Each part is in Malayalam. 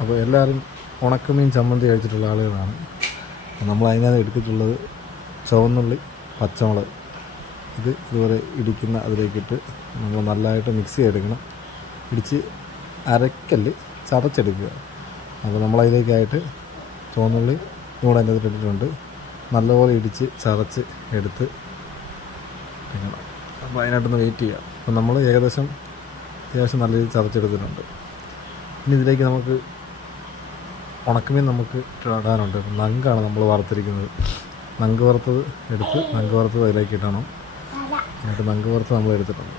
അപ്പോൾ എല്ലാവരും ഉണക്കമീൻ ചമ്മന്തി കഴിച്ചിട്ടുള്ള ആളുകളാണ്. നമ്മൾ അതിനകത്ത് എടുത്തിട്ടുള്ളത് ചുവന്നുള്ളി, പച്ചമുളക്, ഇതുപോലെ ഇടിക്കുന്ന അതിലേക്കിട്ട് നമ്മൾ നല്ലതായിട്ട് മിക്സ് ചെയ്തെടുക്കണം. ഇടിച്ച് അരക്കല്ല് ചതച്ചെടുക്കുക. അപ്പോൾ നമ്മളതിലേക്കായിട്ട് ചുവന്നുള്ളി കൂടെ അതിൻ്റെ ഇട്ടിട്ടുണ്ട്. നല്ലപോലെ ഇടിച്ച് ചതച്ച് എടുത്ത് വെക്കണം. അപ്പോൾ അതിനായിട്ടൊന്ന് വെയിറ്റ് ചെയ്യുക. അപ്പോൾ നമ്മൾ ഏകദേശം അത്യാവശ്യം നല്ല രീതിയിൽ ചതച്ചെടുത്തിട്ടുണ്ട്. ഇനി ഇതിലേക്ക് നമുക്ക് ഉണക്കമീൻ നമുക്ക് ഇടാനുണ്ട്. അപ്പം നങ്കാണ് നമ്മൾ വറുത്തിരിക്കുന്നത്. നങ്ക് വറുത്തത് എടുത്ത് നങ്ക് വറുത്തത് അതിലേക്ക് ഇടണം. എന്നിട്ട് നങ്ക് വറുത്തത് നമ്മൾ എടുത്തിട്ടുണ്ട്.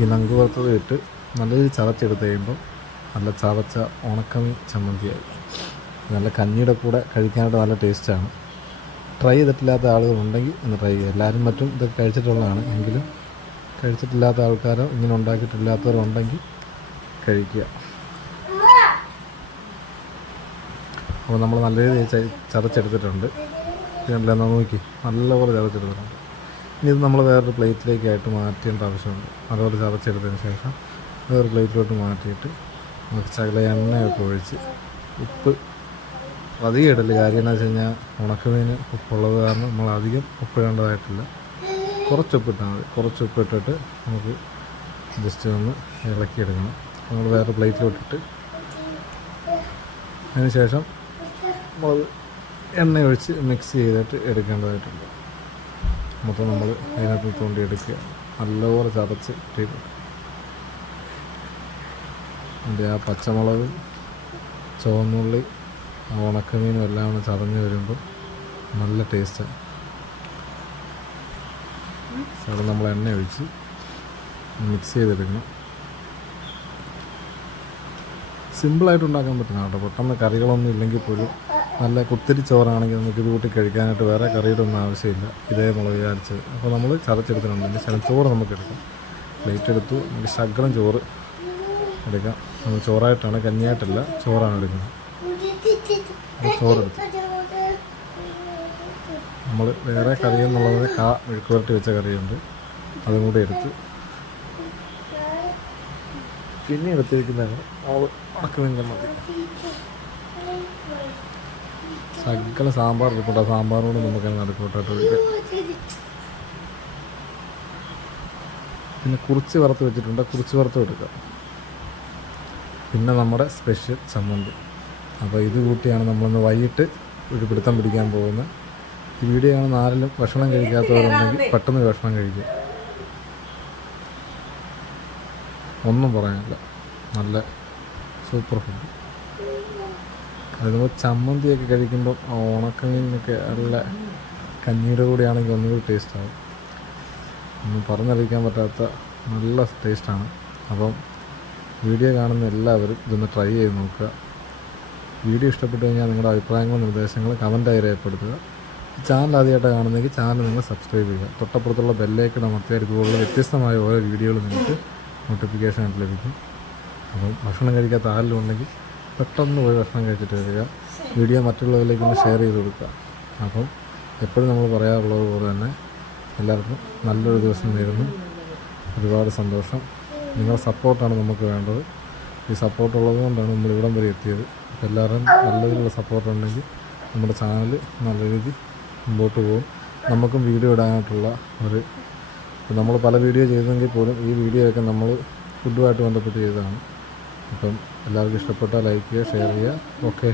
ഈ നങ്ക് വറുത്തത് ഇട്ട് നല്ല രീതിയിൽ ചതച്ചെടുത്ത് കഴിയുമ്പോൾ നല്ല ചതച്ച ഉണക്കമീൻ ചമ്മന്തിയായി. നല്ല കഞ്ഞിയുടെ കൂടെ കഴിക്കാനായിട്ട് നല്ല ടേസ്റ്റാണ്. ട്രൈ ചെയ്തിട്ടില്ലാത്ത ആളുകളുണ്ടെങ്കിൽ ഒന്ന് ട്രൈ ചെയ്യുക. എല്ലാവരും മറ്റും ഇതൊക്കെ കഴിച്ചിട്ടുള്ളതാണ്. എങ്കിലും കഴിച്ചിട്ടില്ലാത്ത ആൾക്കാരോ ഇങ്ങനെ ഉണ്ടാക്കിയിട്ടില്ലാത്തവരോ ഉണ്ടെങ്കിൽ കഴിക്കുക. അപ്പോൾ നമ്മൾ നല്ല രീതിയിൽ ചതച്ചെടുത്തിട്ടുണ്ട്. ഇതെല്ലാം നോക്കി നല്ലപോലെ ചതച്ചെടുത്തിട്ടുണ്ട്. ഇനി ഇത് നമ്മൾ വേറൊരു പ്ലേറ്റിലേക്കായിട്ട് മാറ്റേണ്ട ആവശ്യമുണ്ട്. നല്ലപോലെ ചതച്ചെടുത്തതിന് ശേഷം വേറൊരു പ്ലേറ്റിലോട്ട് മാറ്റിയിട്ട് നമുക്ക് ശകല എണ്ണയൊക്കെ ഒഴിച്ച് ഉപ്പ് അധികം ഇടല്. കാര്യം എന്താ വെച്ച് കഴിഞ്ഞാൽ ഉണക്കമീൻ ഉപ്പുള്ളത് കാരണം നമ്മൾ അധികം ഉപ്പിടേണ്ടതായിട്ടില്ല. കുറച്ച് ഉപ്പിട്ടാൽ മതി. കുറച്ച് ഉപ്പിട്ടിട്ട് നമുക്ക് ജസ്റ്റ് ഒന്ന് ഇളക്കിയെടുക്കണം. നമ്മൾ വേറെ പ്ലേറ്റിലോട്ടിട്ട് അതിന് ശേഷം നമ്മൾ എണ്ണ ഒഴിച്ച് മിക്സ് ചെയ്തിട്ട് എടുക്കേണ്ടതായിട്ടുണ്ട്. മൊത്തം നമ്മൾ അതിനകത്ത് തോണ്ടിയെടുക്കുക. നല്ലപോലെ ചതച്ച് ഇട്ടിട്ടുണ്ട്. അതിൻ്റെ ആ പച്ചമുളക്, ചുവന്നുള്ളി, ഉണക്കമീനും എല്ലാം ഒന്ന് ചതഞ്ഞ് വരുമ്പോൾ നല്ല ടേസ്റ്റാണ്. അത് നമ്മൾ എണ്ണ ഒഴിച്ച് മിക്സ് ചെയ്തെടുക്കണം. സിമ്പിളായിട്ട് ഉണ്ടാക്കാൻ പറ്റുന്ന കേട്ടോ. പെട്ടെന്ന് കറികളൊന്നും ഇല്ലെങ്കിൽ പോലും നല്ല കുത്തിരി ചോറാണെങ്കിൽ നമുക്ക് ഇത് കൂട്ടി കഴിക്കാനായിട്ട് വേറെ കറിയുടെ ഒന്നും ആവശ്യമില്ല. ഇതേ മുളക് വിചാരിച്ചത്. അപ്പോൾ നമ്മൾ ചതച്ചെടുത്തിട്ടുണ്ട്. അതിൻ്റെ ശകലം ചോറ് നമുക്ക് എടുക്കാം. പ്ലേറ്റ് എടുത്തു. നമുക്ക് ശകലം ചോറ് എടുക്കാം. നമ്മൾ ചോറായിട്ടാണ്, കഞ്ഞിയായിട്ടല്ല, ചോറാണ് എടുക്കുന്നത്. ചോറെടുത്ത് നമ്മൾ വേറെ കറിയെന്നുള്ളത് മെഴുക്ക് പുരട്ടി വെച്ച കറിയുണ്ട്, അതും കൂടി എടുത്ത് പിന്നെ എടുത്തിരിക്കുന്നതാണ് നമ്മൾ ഉണക്കമീൻ ചമ്മന്തി. ശകല സാമ്പാർ എടുക്കട്ടെ. സാമ്പാറിനോട് നമുക്ക് നടുക്കോട്ടായിട്ട് ഒഴിക്കാം. പിന്നെ കുറിച്ച് വറുത്ത് വെച്ചിട്ടുണ്ട്, കുറിച്ച് വറുത്ത് എടുക്കാം. പിന്നെ നമ്മുടെ സ്പെഷ്യൽ ചമ്മന്തി. അപ്പോൾ ഇത് കൂട്ടിയാണ് നമ്മളിന്ന് വൈകിട്ട് ഒരു പിടുത്തം പിടിക്കാൻ പോകുന്നത്. ഈ വീഡിയോ ആണ് ആരെങ്കിലും ഭക്ഷണം കഴിക്കാത്തവരുണ്ടെങ്കിൽ പെട്ടെന്ന് ഭക്ഷണം കഴിക്കും. ഒന്നും പറയാനില്ല, നല്ല സൂപ്പർ ഫുഡ്. അത് നമ്മൾ ചമ്മന്തിയൊക്കെ കഴിക്കുമ്പോൾ ഉണക്കമീനൊക്കെ നല്ല കഞ്ഞിയുടെ കൂടെയാണെങ്കിൽ ഒന്നുകൂടി ടേസ്റ്റാകും. ഒന്നും പറഞ്ഞറിയിക്കാൻ പറ്റാത്ത നല്ല ടേസ്റ്റാണ്. അപ്പം വീഡിയോ കാണുന്ന എല്ലാവരും ഇതൊന്ന് ട്രൈ ചെയ്ത് നോക്കുക. വീഡിയോ ഇഷ്ടപ്പെട്ടു കഴിഞ്ഞാൽ നിങ്ങളുടെ അഭിപ്രായങ്ങളും നിർദ്ദേശങ്ങളും കമൻറ്റായി രേഖപ്പെടുത്തുക. ചാനൽ ആദ്യമായിട്ട് കാണുന്നെങ്കിൽ ചാനൽ നിങ്ങൾ സബ്സ്ക്രൈബ് ചെയ്യുക. തൊട്ടപ്പുറത്തുള്ള ബെല്ലൈക്കൺ അമർത്തിയാൽ ഇതുപോലുള്ള വ്യത്യസ്തമായ ഓരോ വീഡിയോകളും നിങ്ങൾക്ക് നോട്ടിഫിക്കേഷൻ ആയിട്ട് ലഭിക്കും. അപ്പം ഭക്ഷണം കഴിക്കാത്ത ആരെങ്കിലും ഉണ്ടെങ്കിൽ പെട്ടെന്ന് പോയി ഭക്ഷണം കഴിച്ചിട്ട് വരിക. വീഡിയോ മറ്റുള്ളവരിലേക്ക് ഒന്ന് ഷെയർ ചെയ്ത് കൊടുക്കുക. അപ്പം എപ്പോഴും നമ്മൾ പറയാറുള്ളത് പോലെ തന്നെ എല്ലാവർക്കും നല്ലൊരു ദിവസം നേരുന്നു. ഒരുപാട് സന്തോഷം. നിങ്ങളുടെ സപ്പോർട്ടാണ് നമുക്ക് വേണ്ടത്. ഈ സപ്പോർട്ട് ഉള്ളത് കൊണ്ടാണ് നമ്മൾ ഇവിടം വരെ എത്തിയത്. അപ്പോൾ എല്ലാവരും നല്ല രീതിയിലുള്ള സപ്പോർട്ടുണ്ടെങ്കിൽ നമ്മുടെ ചാനൽ നല്ല രീതിയിൽ മുമ്പോട്ട് പോകും. നമുക്കും വീഡിയോ ഇടാനായിട്ടുള്ള നമ്മൾ പല വീഡിയോ ചെയ്തെങ്കിൽ പോലും ഈ വീഡിയോ ഒക്കെ നമ്മൾ ഫുഡുമായിട്ട് ബന്ധപ്പെട്ട് ചെയ്തതാണ്. അപ്പം എല്ലാവർക്കും ഇഷ്ടപ്പെട്ടാൽ ലൈക്ക് ചെയ്യുക, ഷെയർ ചെയ്യുക. ഓക്കെ.